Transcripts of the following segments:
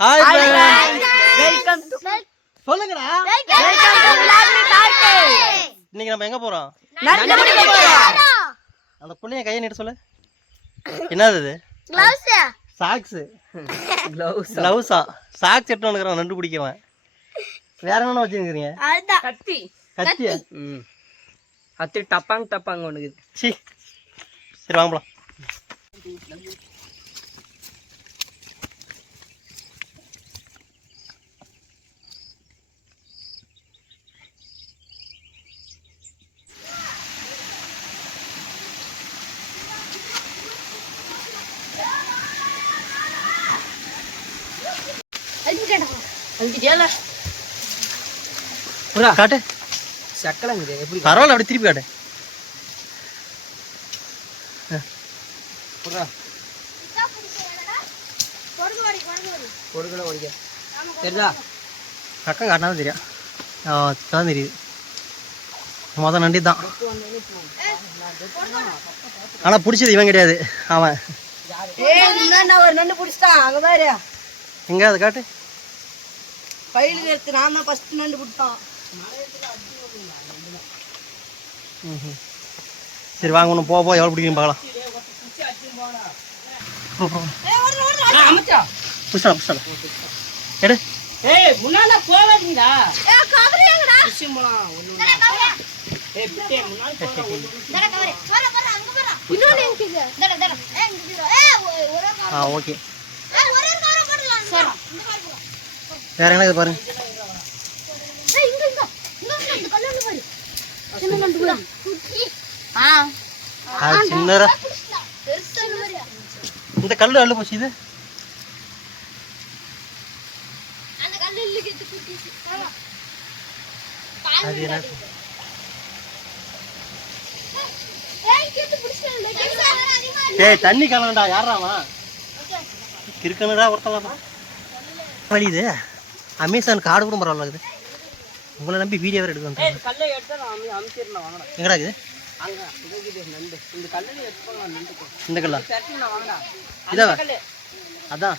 Hi welcome to சொல்லுங்கடா. Welcome to லாட்ரி டாக்கே. இன்னைக்கு நம்ம எங்க போறோம்? நண்டு பிடிக்க போறோம். அந்த புள்ளைய கையை நீட்ட சொல்லு. என்னது இது? கிளவுஸ். சாக்ஸ். கிளவுஸா? சாக்ஸ் எடுத்து வந்துக்கறோம் நண்டு பிடிக்கவன். வேற என்ன வச்சிருக்கீங்க? அதுதான் கத்தி. கத்தியா? கத்தி டப்பாங்க ஒண்ணுது. சீ. சரி வாங்க போலாம். காட்டு. சக்கலங்குது எப்படி? பரவாயில்ல, அப்படி திருப்பி காட்டு. புறா கொடுக்கல ஓடிக்க. தெரியுதா? பக்கம் காட்டினாலும் தெரியும். தான் தெரியுது. மொதல் நண்டி தான். ஆனால் பிடிச்சது இவன் கிடையாது, அவன். ஒரு நண்டு பிடிச்சிட்டான். அங்க பாரு, எங்க அதை காட்டு. பயிலுக்கு எடுத்து நான் தான் ஃபர்ஸ்ட் நண்டு பிடிச்சான். சரி வாங்க, ஒன்று போ எவ்வளோ பிடிக்கும் பார்க்கலாம். புஷ்டா எடு. ஏய் முன்னால போவாதீங்கடா. புஷ்ஷி போலாம். ஏய் பிட்டே முன்னால போடா. இன்னொன்னு எங்க ஓகே. வேற என்ன இது பாருங்க. அது சின்னதா. இந்த கல்லு அள்ளு போச்சு. இது அது என்ன? ஏய் தண்ணி கலண்டா. யாராமா கிறுக்கணுடா ஒருத்தலாம் வழி. இது அமேசான் கார்டு கூட பரவாயில்ல. உங்களை நம்பி வீடியோ வேறு எடுக்க வந்து. கல்லை எடுத்தா நான் அமுத்திரணும். வாங்கடா. எங்கடா இது? அங்க இது நண்டு. இந்த கல்லை எடுத்துங்க நண்டு. இந்த கல்லா? சட்டினா வாங்கடா. இதா? அதான்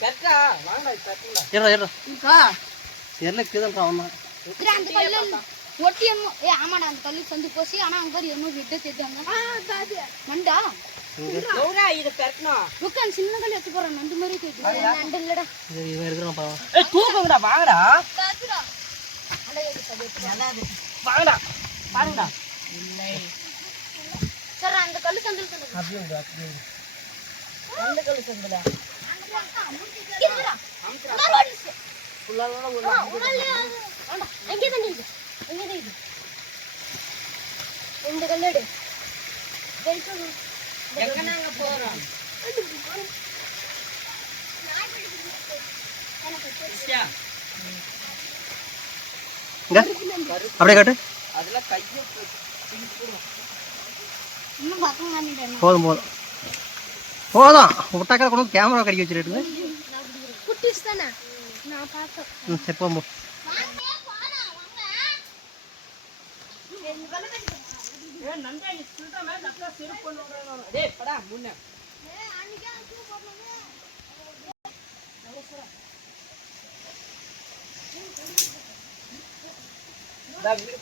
சட்டா வாங்கடா. சட்டினா ஏறா ஏறா. இருக்கா? எல்ல கிதல்றா அவன். அந்த கல்லு ஒட்டி என்னமோ. ஆமாடா, அந்த கல்லு சந்து போசி. ஆனா அங்க பாரு என்னமோ விட்டு தேத்தாங்க. நண்டா லோரா இத பெறனா. உட்கார்ந்து சின்ன கல்லு எடுத்து போறான். நண்டு மாதிரி தேத்து. நண்டு இல்லடா. சரி இவன் இருக்கிறான் பாவம். ஏய் தூக்குங்கடா. வாங்கடா. காத்துடா. அட இது சதே. வாங்கடா. பாருங்கடா. இல்லை சார் அந்த கல்லு சந்தில தந்து. அப்படியே அந்த கல்லு சந்தல. கிதுடா. அம்கடா. புல்லாலோட ஒரு ஆண்டா எங்க தண்ணி இது? எங்க இது? இந்த கல்லு எடு. வெல்கம். எங்க நாங்க போறோம்? இங்க அப்படியே காட்டு. அதெல்லாம் கையை பிடிச்சிடும். இன்னும் பக்கம் காமிட்டேன். போதும் போதும். விட்டாக்கா கொண்டு கேமரா கடிக்க வச்சுட்டு. குட்டிஸ் தானே நான் பார்த்தேன். சரி போ. ஏய் நண்டா நீ சுல்டா மேல நட்டா செருப்பு போடுறானோ. டேய் படா முன்ன.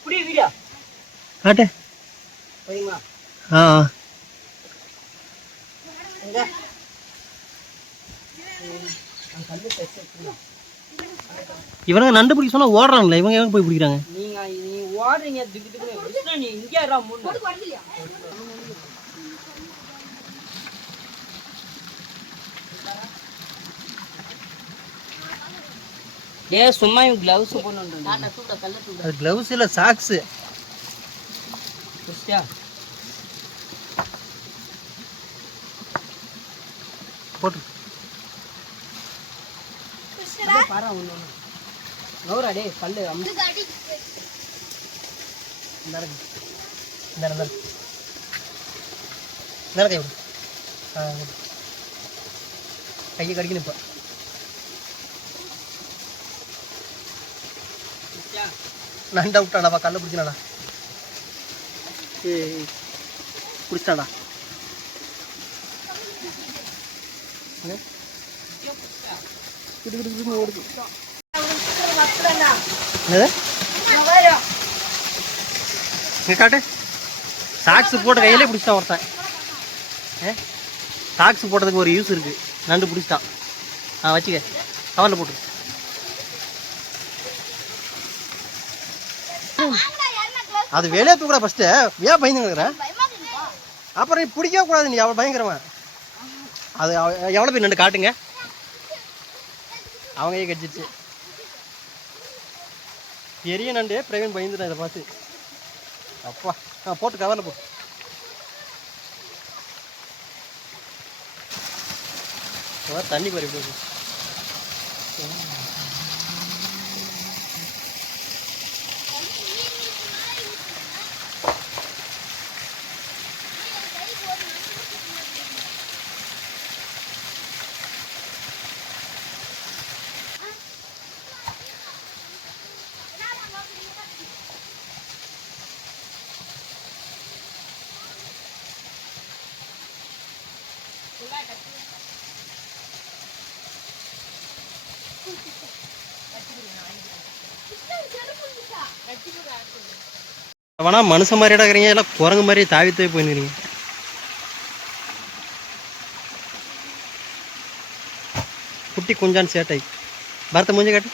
புடி வீடியோ காட்டு. போய்மா. எங்க அந்த கல்லு செட். இவனுங்க நண்டு பிடிக்க சொன்னா ஓடுறாங்களே. இவங்க எங்க போய் பிடிக்கிறாங்க? நீ ஓடுறீங்க திக்கு திக்கு. கிருஷ்ணா நீ இங்க ஏறா முன்ன. டேய் சும்மா இவன் கிளவுஸ் போடணும். நான் தூக்க கல்ல தூக்க. அது கிளவுஸ் இல்ல, சாக்ஸ். கிருஷ்ணா போட்டு கிருஷ்ணா பாரா ஒண்ணு. நோரா டேய் கல்லு அம்மா. இது அடி. இந்த கை விடு. கையை கடிக்கணும் இப்போ. நண்டை விட்டாடாப்பா, கல்லை பிடிச்சினாடா. பிடிச்சிட்டாடா. ஓடுது. என்னது இங்கே காட்டு. சாக்ஸ் போட்ட கையிலே பிடிச்சிட்டான் ஒருத்தன். சாக்ஸ் போட்டதுக்கு ஒரு யூஸ் இருக்குது. நண்டு பிடிச்சிட்டான். வச்சுக்க கவரில் போட்டு. அது வேலையே தூக்கடா ஃபஸ்ட்டு. ஏன் பயந்துங்கிறேன்? அப்புறம் நீ பிடிக்கவே கூடாது. நீ அவ்வளோ பயங்கரமா. அது எவ்வளோ பேர் நண்டு காட்டுங்க. அவங்க கடிச்சிருச்சு. பெரிய நண்டு. பிரவீன் பயந்துட்டான் இதை பார்த்து. அப்பா போட்டு கவரில் போட்டு. தண்ணி பறி போகுது. அவனா மனுஷன் மாதிரி இருக்கிறீங்க, எல்லாம் குரங்கு மாதிரி தாவி தாவி போயிருக்கிறீங்க. குட்டி குஞ்சான் சேட்டை. பரத்தை மூஞ்சி காட்டு.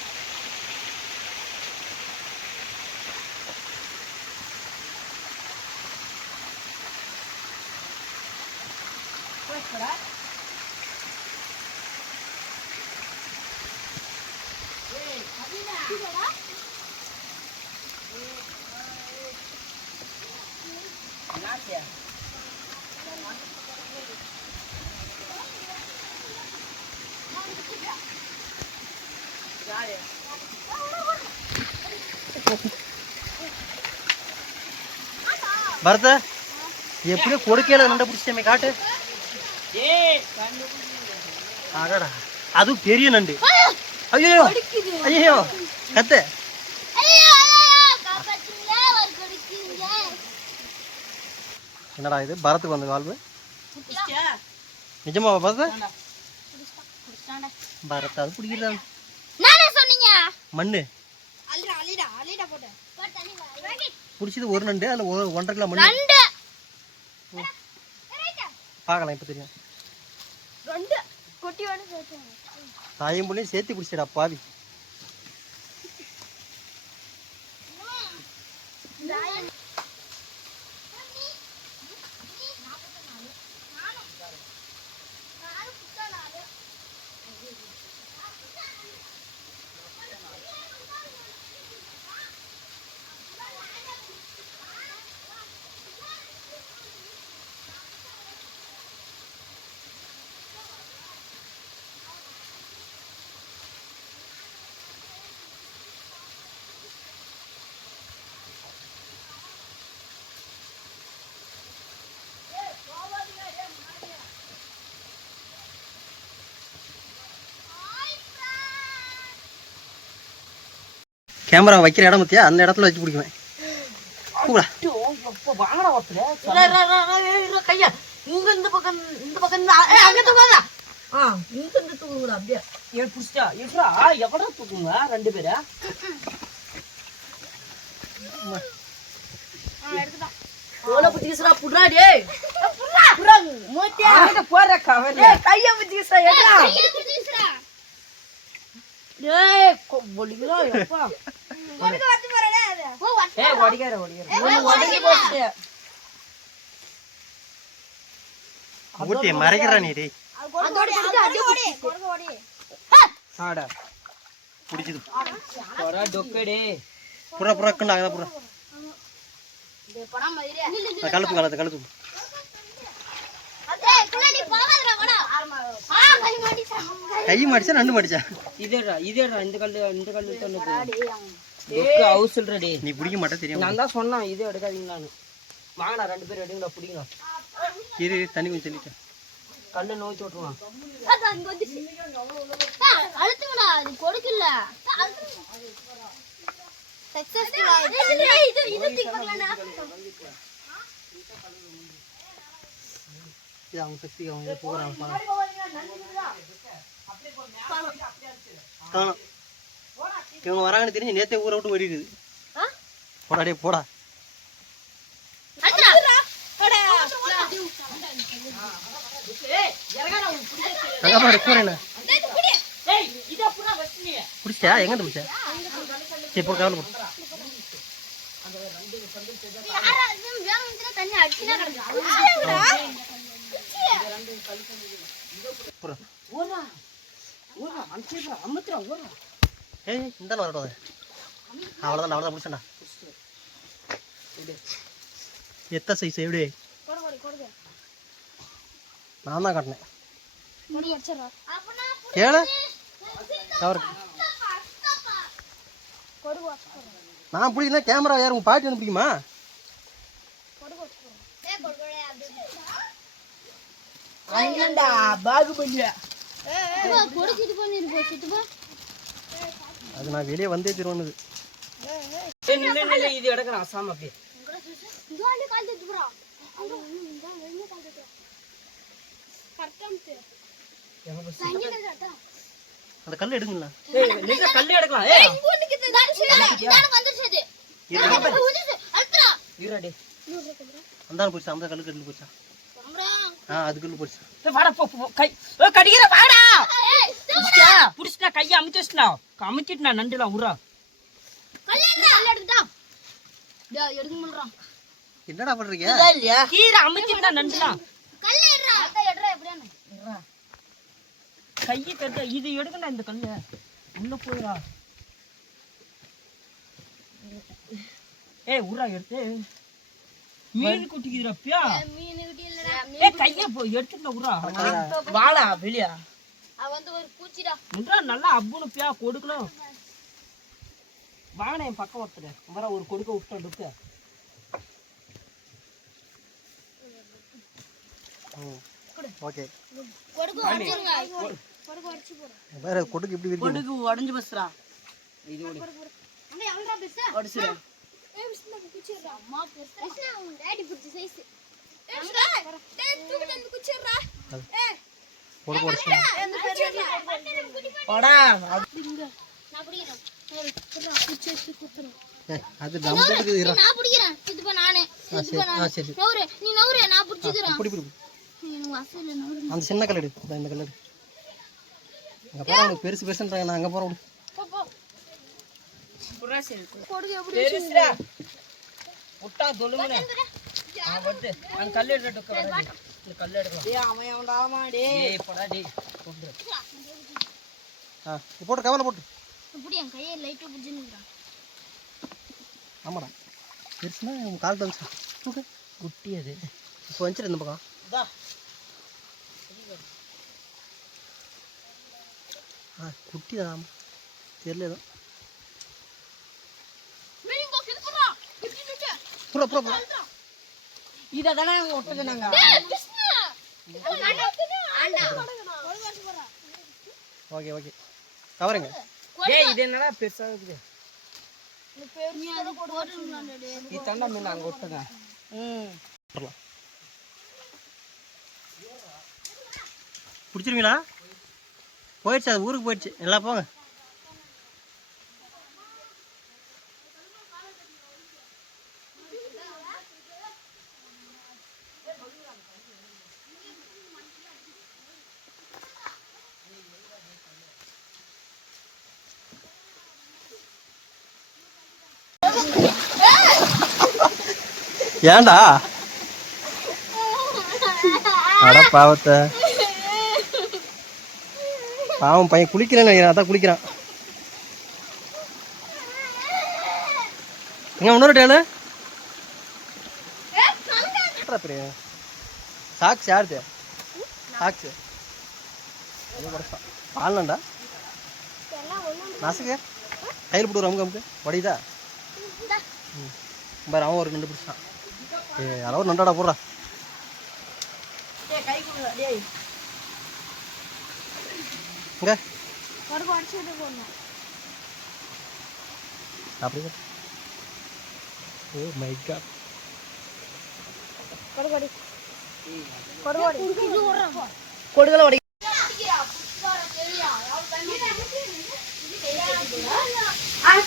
பரத எப்படியோ கொடுக்கையில நண்டை பிடிச்சிட்டே காட்டு. அடடா அதுவும் பெரிய நண்டு. ஐயோ ஐயோ கத்து. என்னடா இது பரத்துக்கு வந்து வாழ்வு? நிஜமா பரத? பரத் அது பிடிக்கிறதா மண்ணு பிடிச்சது ஒரு நண்டு. அதில் 1.5 கிலோ மண்ணு பார்க்கலாம். இப்போ தெரியும். தாயும் புள்ளையும் சேர்த்து பிடிச்சிடா பாவி. கேமரா வைக்கிற இடம் பத்தியா? அந்த இடத்துல வச்சு பிடிக்குவேன். மறைக்கிறா நீ பிடிச்சது புறா புறாக்குன்னு ஆகுதா? புறா கழுத்து கலத்து கழுத்து கை மாடிச்சா நண்டு மாடிச்சா? இதேடா இந்த கல்லு சொல்றடி. நீ பிடிக்க மாட்டே தெரியும். நான் தான் சொன்னேன் இது எடுக்காதீங்களான்னு. வாங்கடா 2 பேரும் எடுங்கடா பிடிங்களா. இது தண்ணி கொஞ்சம் சொல்லிட்டேன். கல்லு நோய்ச்சி விட்டுருவான். அவங்க சக்தி அவங்க போகிறாங்க. காணும் இவங்க வராங்கன்னு தெரிஞ்சு நேத்தே ஊரை விட்டு ஓடிடுது. போடா டே போடா. பிடிச்சா எங்க பிடிச்சா சரி போ கவலை போட்டு இந்த வரட்டும். அவ்வளோதான் அவ்வளோதான் பிடிச்சா எத்த சைஸ் எப்படி நான் தான் காட்டினேன் கேளு நான் பிடிக்கல கேமரா யார் உங்க பாட்டி வந்து பிடிக்குமா அது நான் வெளியே வந்தே திருவண்ணது இது எடுக்கிறேன் அசாம அப்படியே அந்த கல் எடுங்களா கல்லு எடுக்கலாம் அந்த போச்சா அந்த கல்லு கல்லு போச்சா அது கல்லு போச்சா கடிக்கிற வாடா புடிச்சிட்டா கையை அமுச்சிட்டா அமுச்சிட்டு நண்டுலாம் உரா என்னடா பண்றீங்க கீரை அமுச்சிட்டா நண்டுலாம் கையை கட்ட இது எடுக்கணும் இந்த கல்லு உள்ள போயிடா உரா எடுத்து மீன் குட்டிக்குதுரப்பியா கைய போய் எடுத்துட்ட உரா வாடா வெளியா நல்லா அப்புனுப்பியா கொடுக்கணும் வாங்க என் பக்கம் ஒருத்தர் வர ஒரு கொடுக்க விட்டு ஓகே வேற கொடுக்கு இப்படி இருக்கு கொடுக்கு உடைஞ்சு பஸ்ரா இது உடைச்சுறேன் அது டம் போட்டுக்குது நான் பிடிக்கிறேன் இது பா நானே இது பா நானே சரி நவுரு நீ நவுரு நான் பிடிச்சிக்கிறேன் புடி புடி எனக்கு வசல நவுரு அந்த சின்ன கல் எடு இந்த கல் எடு அங்க போறா பெருசு பெருசுன்றாங்க நான் அங்க போறோம் போ போ புரா சரி கொடுங்க எப்படி பெருசுடா முட்டா தொலுங்கனே வந்து அந்த கல் எடுத்து வரடா இந்த கல் எடுக்கலாம் டேய் அவன் அவன்டாமா டேய் போடா டேய் கொண்டு போட்டு கவலை போட்டு இப்படி என் கையை லைட்டா புடிச்சினுக்குறான் ஆமாடா பெருசுனா கால் தந்துச்சு ஓகே குட்டி அது இப்போ வந்துரு இந்த பக்கம் இதா குட்டி தான் தெரியல ஏதோ மீன் கோ கில்புறா குட்டி குட்டி புற புற இத தான ஒட்டது நாங்க டேய் பிஸ்னா ஆண்டா ஓகே ஓகே கவருங்க டேய் இது என்னடா பெருசா இருக்குது இந்த பேர் நீ அத போடுறீங்களா டேய் இது தண்டா மீன் அங்க ஒட்டுங்க வரலாம் பிடிச்சிருவீங்களா போயிடுச்சு அது ஊருக்கு போயிடுச்சு எல்லாம் போங்க ஏன்டா அட பாவத்தை பாவம் பையன் குளிக்கிறேன்னு நினைக்கிறேன் அதான் குளிக்கிறான் எங்க இன்னொரு டேலு சாக்ஸ் யாருது சாக்ஸ் பாலண்டா நசுக்கு கையில் போட்டு ஒரு அமுக்கு வடிதா பாரு அவன் ஒரு நண்டு பிடிச்சான் யாரோ நண்டாடா போடுறா இங்க அப்படி ஓ மை காட் கொடுகல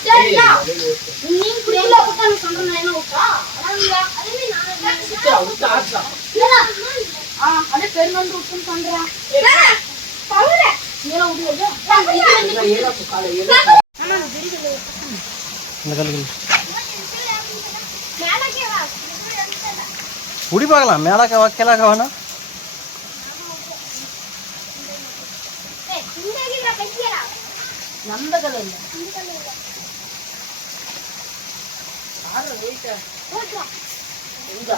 சரியா நீ குடில உட்கார்ந்து சொல்றேன் என்ன விட்டா அதுமே நான் அட பெருமந்து உட்கார்ந்து பண்றேன் பவர நீல விடுங்க அண்ணா விரிகல இந்த கல்லு மேலக்கே வா குடி பார்க்கலாம் மேலாக்க வைக்கலாக்க வேணா ஏய் இந்த கீழ கட்டியடா நம்ம கலர் இல்ல இந்த கல்ல ஆறு வெயிட் ஓட்றா இந்த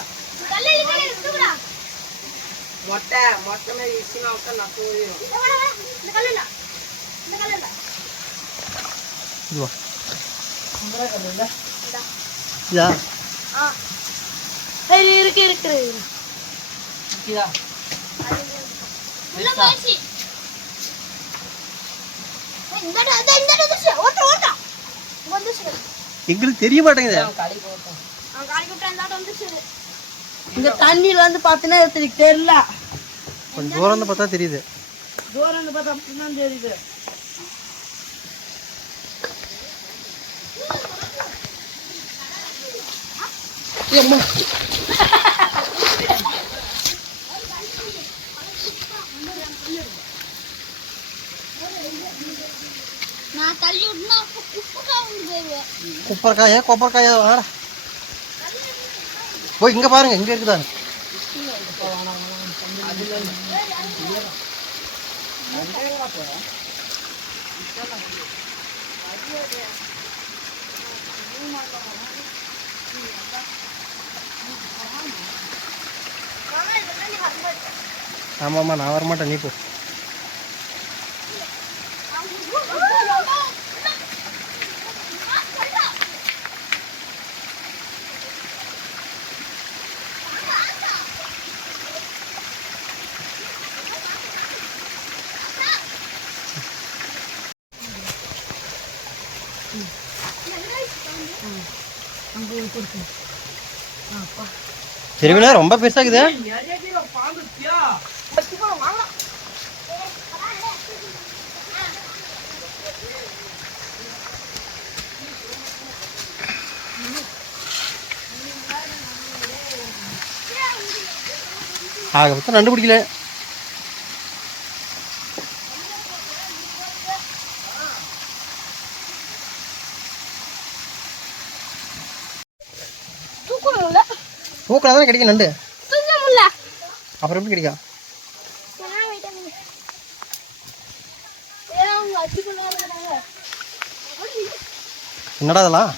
கல்ல இல்ல இருக்குடா மொட்டை மேல இசினா உட்கா நட்டு போயிடும் இந்த கல்ல இல்ல இது வா இந்த கலர் இல்ல இதா ஆ ஏய் இருக்கு இதா உள்ள போச்சு இந்த வந்துச்சு ஓட்ட வந்துச்சு எங்களுக்கு தெரிய மாட்டேங்குது கடை போட்டோம் அவன் காலி விட்டு அந்த வந்துச்சு இந்த தண்ணியில வந்து பார்த்தனா எனக்கு தெரியல கொஞ்சம் தூரம் வந்து பார்த்தா தெரியுது தூரம் வந்து பார்த்தா அப்படிதான் தெரியுது நான் தள்ளி விட்டுனா உப்புக்கா வந்து கொப்பரைக்காயா வாடா போய் இங்க பாருங்க இங்க இருக்குதா ஆமாம்மா நான் வரமாட்டேன் நீ போ திருவிழா ரொம்ப பெருசாகுது ஆக மொத்தம் நண்டு பிடிக்கல தூக்கினா தானே கிடைக்கும் நண்டு அப்புறம் எப்படி கிடைக்கும் என்னடா இதெல்லாம்